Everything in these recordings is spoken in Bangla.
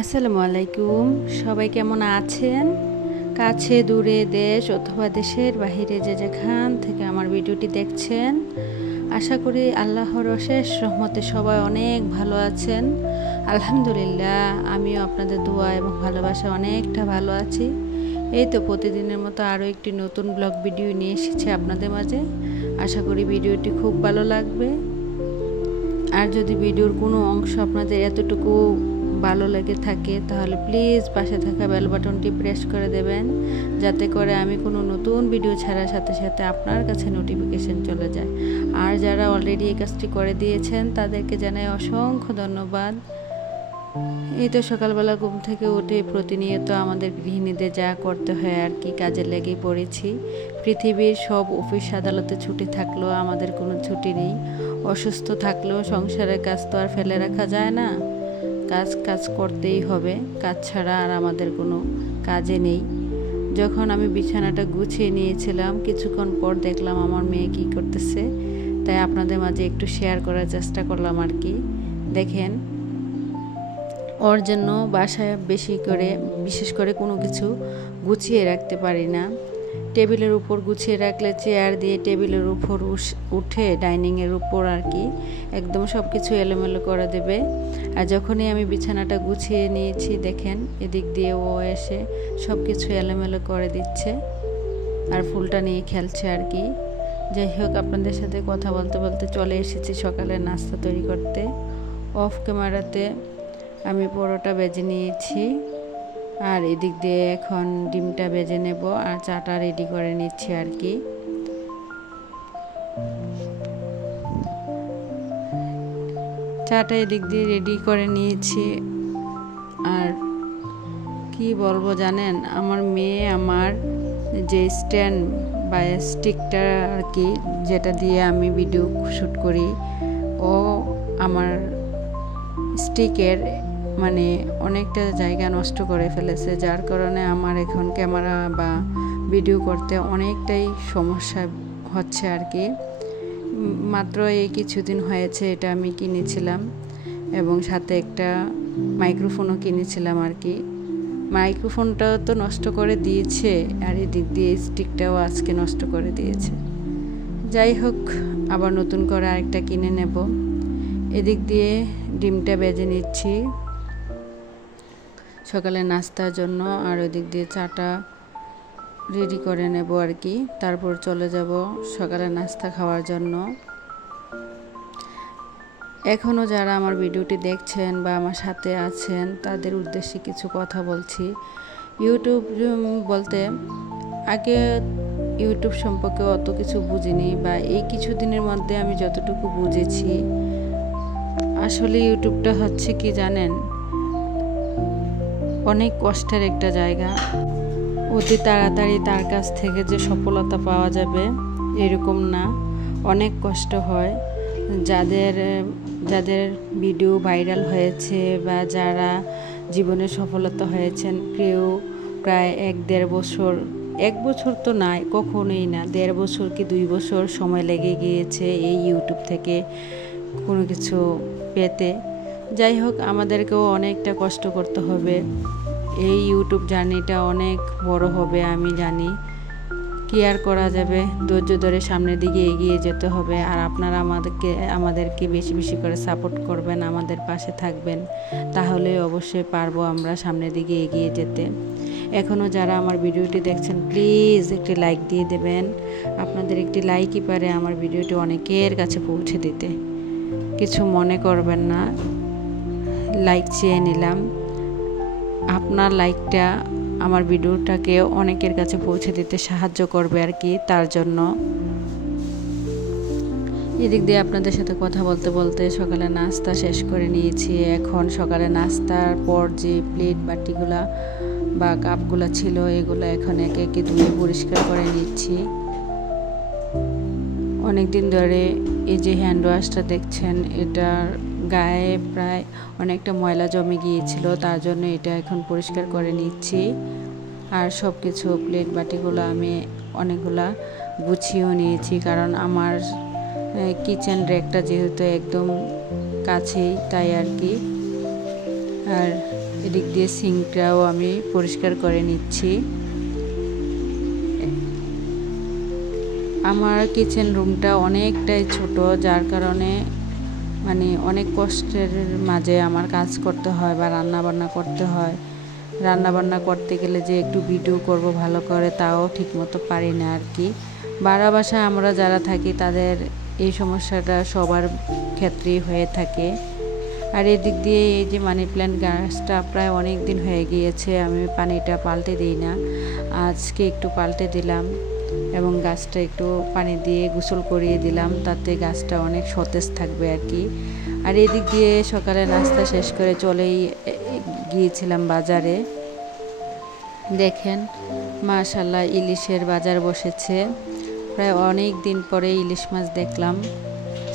আসসালামু আলাইকুম। সবাই কেমন আছেন? কাছে দূরে দেশ অথবা দেশের বাহিরে যে যেখান থেকে আমার ভিডিওটি দেখছেন, আশা করি আল্লাহর অশেষ রহমতে সবাই অনেক ভালো আছেন। আলহামদুলিল্লাহ, আমিও আপনাদের দোয়া এবং ভালোবাসা অনেকটা ভালো আছি। এই তো প্রতিদিনের মতো আরও একটি নতুন ব্লগ ভিডিও নিয়ে এসেছি আপনাদের মাঝে। আশা করি ভিডিওটি খুব ভালো লাগবে। আর যদি ভিডিওর কোনো অংশ আপনাদের এতটুকু ভালো লেগে থাকে তাহলে প্লিজ পাশে থাকা বেল বাটনটি প্রেস করে দেবেন, যাতে করে আমি কোনো নতুন ভিডিও ছাড়ার সাথে সাথে আপনার কাছে নোটিফিকেশন চলে যায়। আর যারা অলরেডি এই কাজটি করে দিয়েছেন তাদেরকে জানাই অসংখ্য ধন্যবাদ। এই তো সকালবেলা ঘুম থেকে উঠে প্রতিনিয়ত আমাদের গৃহিণীদের যা করতে হয় আর কি, কাজে লেগেই পড়েছি। পৃথিবীর সব অফিস আদালতে ছুটি থাকলেও আমাদের কোনো ছুটি নেই। অসুস্থ থাকলেও সংসারের কাজ তো আর ফেলে রাখা যায় না। কাজ করতেই হবে, কাজ ছাড়া আর আমাদের কোনো কাজে নেই। যখন আমি বিছানাটা গুছিয়ে নিয়েছিলাম, কিছুক্ষণ পর দেখলাম আমার মেয়ে কী করতেছে, তাই আপনাদের মাঝে একটু শেয়ার করার চেষ্টা করলাম আর কি। দেখেন, ওর জন্য বাসায় বিশেষ করে কোনো কিছু গুছিয়ে রাখতে পারি না। টেবিলের উপর গুছিয়ে রাখলে চেয়ার দিয়ে টেবিলের উপর উঠে ডাইনিংয়ের উপর আর কি একদম সব কিছু এলোমেলো করে দেবে। আর যখনই আমি বিছানাটা গুছিয়ে নিয়েছি, দেখেন এদিক দিয়ে ও এসে সব কিছু এলোমেলো করে দিচ্ছে আর ফুলটা নিয়ে খেলছে আর কি। যাই হোক, আপনাদের সাথে কথা বলতে বলতে চলে এসেছি সকালে নাস্তা তৈরি করতে। অফ ক্যামেরাতে আমি পরোটা ভেজে নিয়েছি, আর এদিক দিয়ে এখন ডিমটা ভেজে নেব আর চাটা রেডি করে নিচ্ছি আর কি। চাটা এদিক দিয়ে রেডি করে নিয়েছি। আর কি বলবো জানেন, আমার মেয়ে আমার যে স্ট্যান্ড বা স্টিকটা আর কি, যেটা দিয়ে আমি ভিডিও শ্যুট করি, ও আমার স্টিকের মানে অনেকটা জায়গা নষ্ট করে ফেলেছে, যার কারণে আমার এখন ক্যামেরা বা ভিডিও করতে অনেকটাই সমস্যা হচ্ছে আর কি। মাত্র এই কিছুদিন হয়েছে এটা আমি কিনেছিলাম, এবং সাথে একটা মাইক্রোফোনও কিনেছিলাম আর কি। মাইক্রোফোনটাও তো নষ্ট করে দিয়েছে, আর এদিক দিয়ে স্টিকটাও আজকে নষ্ট করে দিয়েছে। যাই হোক, আবার নতুন করে আরেকটা কিনে নেব। এদিক দিয়ে ডিমটা ভেজে নিচ্ছি সকালে নাস্তার জন্য, আর ওদিক দিয়ে চাটা রেডি করে নেব আর কি। তারপর চলে যাব সকালে নাস্তা খাওয়ার জন্য। এখনও যারা আমার ভিডিওটি দেখছেন বা আমার সাথে আছেন তাদের উদ্দেশ্যে কিছু কথা বলছি। ইউটিউব বলতে আগে ইউটিউব সম্পর্কে অত কিছু বুঝিনি, বা এই কিছুদিনের মধ্যে আমি যতটুকু বুঝেছি, আসলে ইউটিউবটা হচ্ছে কি জানেন, অনেক কষ্টের একটা জায়গা। অতি তাড়াতাড়ি তার কাছ থেকে যে সফলতা পাওয়া যাবে এরকম না, অনেক কষ্ট হয়। যাদের ভিডিও ভাইরাল হয়েছে বা যারা জীবনে সফলতা হয়েছেন, কেউ প্রায় 1-1.5 বছর, 1 বছর তো নাই, কখনোই না, 1.5 বছর কি 2 বছর সময় লেগে গিয়েছে এই ইউটিউব থেকে কোনো কিছু পেতে। যাই হোক, আমাদেরকেও অনেকটা কষ্ট করতে হবে। এই ইউটিউব জার্নিটা অনেক বড় হবে আমি জানি, কি আর করা যাবে, ধৈর্য ধরে সামনের দিকে এগিয়ে যেতে হবে। আর আপনারা আমাদেরকে বেশি বেশি করে সাপোর্ট করবেন, আমাদের পাশে থাকবেন, তাহলে অবশ্যই পারবো আমরা সামনের দিকে এগিয়ে যেতে। এখনও যারা আমার ভিডিওটি দেখছেন প্লিজ একটি লাইক দিয়ে দেবেন। আপনাদের একটি লাইকই পারে আমার ভিডিওটি অনেকের কাছে পৌঁছে দিতে। কিছু মনে করবেন না, লাইক চেয়ে নিলাম। আপনার লাইকটা আমার ভিডিওটাকে অনেকের কাছে পৌঁছে দিতে সাহায্য করবে আর কি, তার জন্য। এদিক দিয়ে আপনাদের সাথে কথা বলতে বলতে সকালে নাস্তা শেষ করে নিয়েছি। এখন সকালে নাস্তার পর যে প্লেট বাটিগুলা বা কাপগুলো ছিল, এগুলো এখন একে একে ধুয়ে পরিষ্কার করে নিচ্ছি। অনেকদিন ধরে এই যে হ্যান্ড ওয়াশটা দেখছেন, এটার গায়ে প্রায় অনেকটা ময়লা জমে গিয়েছিল, তার জন্য এটা এখন পরিষ্কার করে নিচ্ছি। আর সব কিছু প্লেট বাটিগুলো আমি অনেকগুলা গুছিয়েও নিয়েছি, কারণ আমার কিচেন র্যাকটা যেহেতু একদম কাছেই, তাই আর কি আর এদিক দিয়ে সিঙ্কটাও আমি পরিষ্কার করে নিচ্ছি। আমার কিচেন রুমটা অনেকটাই ছোট, যার কারণে মানে অনেক কষ্টের মাঝে আমার কাজ করতে হয় বা রান্নাবান্না করতে হয়। রান্নাবান্না করতে গেলে যে একটু ভিডিও করব ভালো করে, তাও ঠিকমতো পারি না আর কি। ভাড়া বাসায় আমরা যারা থাকি তাদের এই সমস্যাটা সবার ক্ষেত্রেই হয়ে থাকে। আর এদিক দিয়ে এই যে মানি প্ল্যান্ট গাছটা প্রায় অনেক দিন হয়ে গিয়েছে, আমি পানিটা পাল্টে দিই না, আজকে একটু পাল্টে দিলাম এবং গাছটা একটু পানি দিয়ে গোসল করিয়ে দিলাম, তাতে গাছটা অনেক সতেজ থাকবে আর কি। আর এদিক দিয়ে সকালে নাস্তা শেষ করে চলেই গিয়েছিলাম বাজারে। দেখেন মাশাআল্লাহ ইলিশের বাজার বসেছে, প্রায় অনেক দিন পরে ইলিশ মাছ দেখলাম।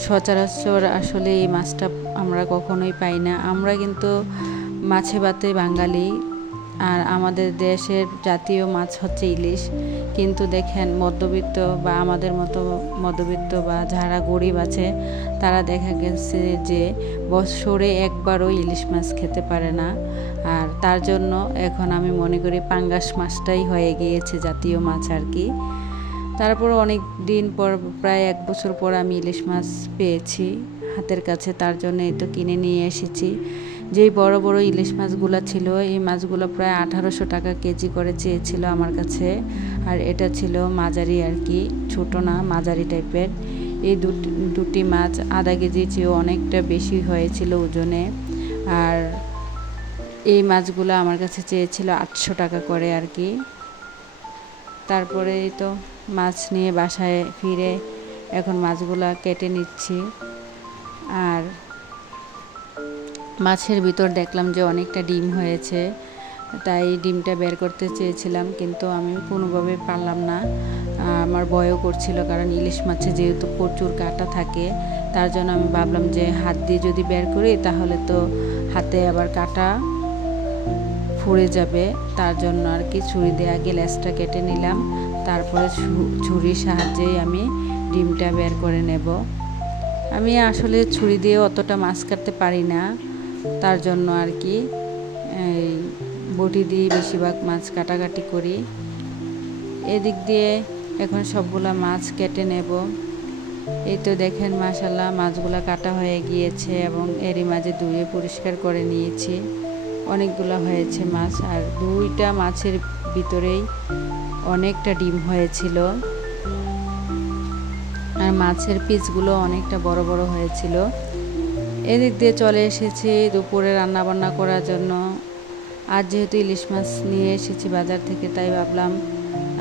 সচরাচর আসলে এই মাছটা আমরা কখনোই পাই না। আমরা কিন্তু মাছে ভাতে বাঙালি, আর আমাদের দেশের জাতীয় মাছ হচ্ছে ইলিশ। কিন্তু দেখেন মধ্যবিত্ত বা আমাদের মতো মধ্যবিত্ত বা যারা গরিব আছে, তারা দেখা গেছে যে বছরে একবারও ইলিশ মাছ খেতে পারে না। আর তার জন্য এখন আমি মনে করি পাঙ্গাস মাছটাই হয়ে গিয়েছে জাতীয় মাছ আর কি। তারপর অনেক দিন পর, প্রায় 1 বছর পর আমি ইলিশ মাছ পেয়েছি হাতের কাছে, তার জন্য এই তো কিনে নিয়ে এসেছি। যেই বড় বড় ইলিশ মাছগুলো ছিল, এই মাছগুলো প্রায় 1800 টাকা কেজি করে চেয়েছিল আমার কাছে। আর এটা ছিল মাঝারি আর কি, ছোট না, মাঝারি টাইপের। এই দুটি মাছ আধা কেজি চেয়েও অনেকটা বেশি হয়েছিল ওজনে। আর এই মাছগুলো আমার কাছে চেয়েছিল 800 টাকা করে আর কি। তারপরে তো মাছ নিয়ে বাসায় ফিরে এখন মাছগুলা কেটে নিচ্ছি। আর মাছের ভিতর দেখলাম যে অনেকটা ডিম হয়েছে, তাই ডিমটা বের করতে চেয়েছিলাম, কিন্তু আমি কোনোভাবে পারলাম না। আমার ভয়ও করছিল, কারণ ইলিশ মাছে যেহেতু প্রচুর কাঁটা থাকে, তার জন্য আমি ভাবলাম যে হাত দিয়ে যদি বের করি তাহলে তো হাতে আবার কাঁটা ফুঁড়ে যাবে। তার জন্য আর কি ছুরি দিয়ে আগে লেজটা কেটে নিলাম, তারপরে ছুরির সাহায্যেই আমি ডিমটা বের করে নেব। আমি আসলে ছুরি দিয়ে অতটা মাছ কাটতে পারি না, তার জন্য আর কি এই বটি দিয়ে বেশিরভাগ মাছ কাটাকাটি করি। এদিক দিয়ে এখন সবগুলা মাছ কেটে নেব। এই তো দেখেন মাশাআল্লাহ মাছগুলা কাটা হয়ে গিয়েছে এবং এরই মাঝে ধুয়ে পরিষ্কার করে নিয়েছি। অনেকগুলো হয়েছে মাছ, আর 2টা মাছের ভিতরেই অনেকটা ডিম হয়েছিল। আর মাছের পিসগুলো অনেকটা বড় বড় হয়েছিল। এদিক দিয়ে চলে এসেছি দুপুরে রান্না বান্না করার জন্য। আজ যেহেতু ইলিশ মাছ নিয়ে এসেছি বাজার থেকে, তাই ভাবলাম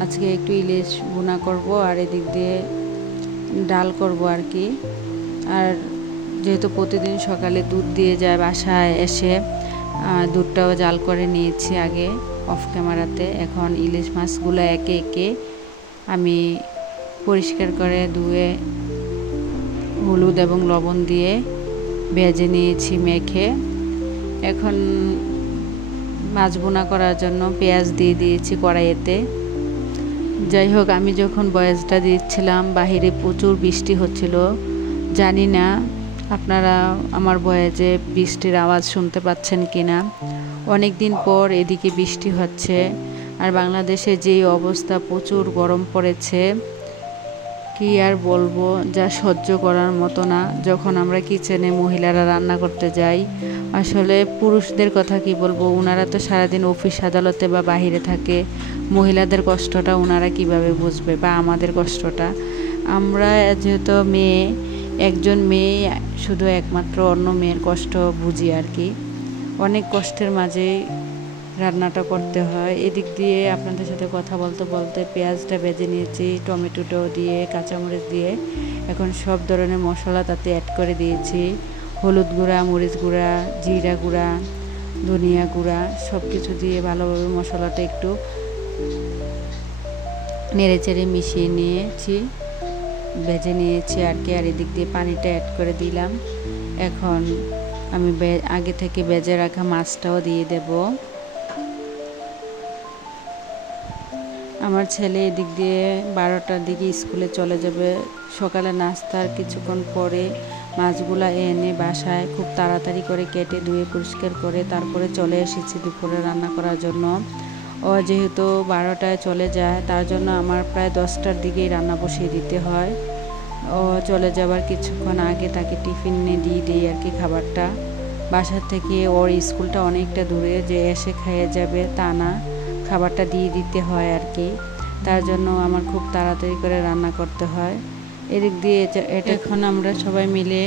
আজকে একটু ইলিশ ভুনা করব, আর এদিক দিয়ে ডাল করব আর কি। আর যেহেতু প্রতিদিন সকালে দুধ দিয়ে যায় বাসায় এসে, দুধটাও জাল করে নিয়েছি আগে অফ ক্যামেরাতে। এখন ইলিশ মাছগুলো একে একে আমি পরিষ্কার করে ধুয়ে হলুদ এবং লবণ দিয়ে ভেজে নিয়েছি মেখে। এখন মাছ ভুনা করার জন্য পেঁয়াজ দিয়ে দিয়েছি কড়াইতে। যাই হোক, আমি যখন ভয়েসটা দিচ্ছিলাম বাহিরে প্রচুর বৃষ্টি হচ্ছিল। জানি না আপনারা আমার ভয়েসে বৃষ্টির আওয়াজ শুনতে পাচ্ছেন কিনা। অনেক দিন পর এদিকে বৃষ্টি হচ্ছে, আর বাংলাদেশে যেই অবস্থা, প্রচুর গরম পড়েছে, কি আর বলবো, যা সহ্য করার মতো না। যখন আমরা কিচেনে মহিলারা রান্না করতে যাই, আসলে পুরুষদের কথা কি বলবো, ওনারা তো সারাদিন অফিস আদালতে বা বাহিরে থাকে, মহিলাদের কষ্টটা ওনারা কিভাবে বুঝবে, বা আমাদের কষ্টটা। আমরা যেহেতু মেয়ে, একজন মেয়ে শুধু একমাত্র অন্য মেয়ের কষ্ট বুঝি আর কি। অনেক কষ্টের মাঝে রান্নাটা করতে হয়। এদিক দিয়ে আপনাদের সাথে কথা বলতে বলতে পেঁয়াজটা ভেজে নিয়েছি, টমেটোটা দিয়ে, কাঁচামরিচ দিয়ে। এখন সব ধরনের মশলা তাতে অ্যাড করে দিয়েছি, হলুদ গুঁড়া, মরিচ গুঁড়া, জিরা গুঁড়া, ধনিয়া গুঁড়া, সব কিছু দিয়ে ভালোভাবে মশলাটা একটু নেড়ে চেড়ে মিশিয়ে নিয়েছি, ভেজে নিয়েছি আর কি। আর এদিক দিয়ে পানিটা অ্যাড করে দিলাম। এখন আমি আগে থেকে ভেজে রাখা মাছটাও দিয়ে দেব। আমার ছেলে এদিক দিয়ে 12টার দিকে স্কুলে চলে যাবে। সকালে নাস্তার কিছুক্ষণ পরে মাছগুলা এনে বাসায় খুব তাড়াতাড়ি করে কেটে ধুয়ে পরিষ্কার করে তারপরে চলে এসেছি দুপুরে রান্না করার জন্য। ও যেহেতু 12টায় চলে যায়, তার জন্য আমার প্রায় 10টার দিকেই রান্না বসিয়ে দিতে হয়। ও চলে যাবার কিছুক্ষণ আগে তাকে টিফিনে দিয়ে দিই আর কি খাবারটা। বাসার থেকে ওর স্কুলটা অনেকটা দূরে, যে এসে খেয়ে যাবে তা না, খাবারটা দিয়ে দিতে হয় আর কি। তার জন্য আমার খুব তাড়াতাড়ি করে রান্না করতে হয়। এদিক দিয়ে এটা এখন আমরা সবাই মিলে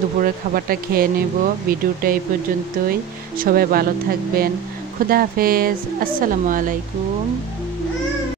দুপুরের খাবারটা খেয়ে নেব। ভিডিওটা এই পর্যন্তই। সবাই ভালো থাকবেন। খুদা হাফেজ। আসসালামু আলাইকুম।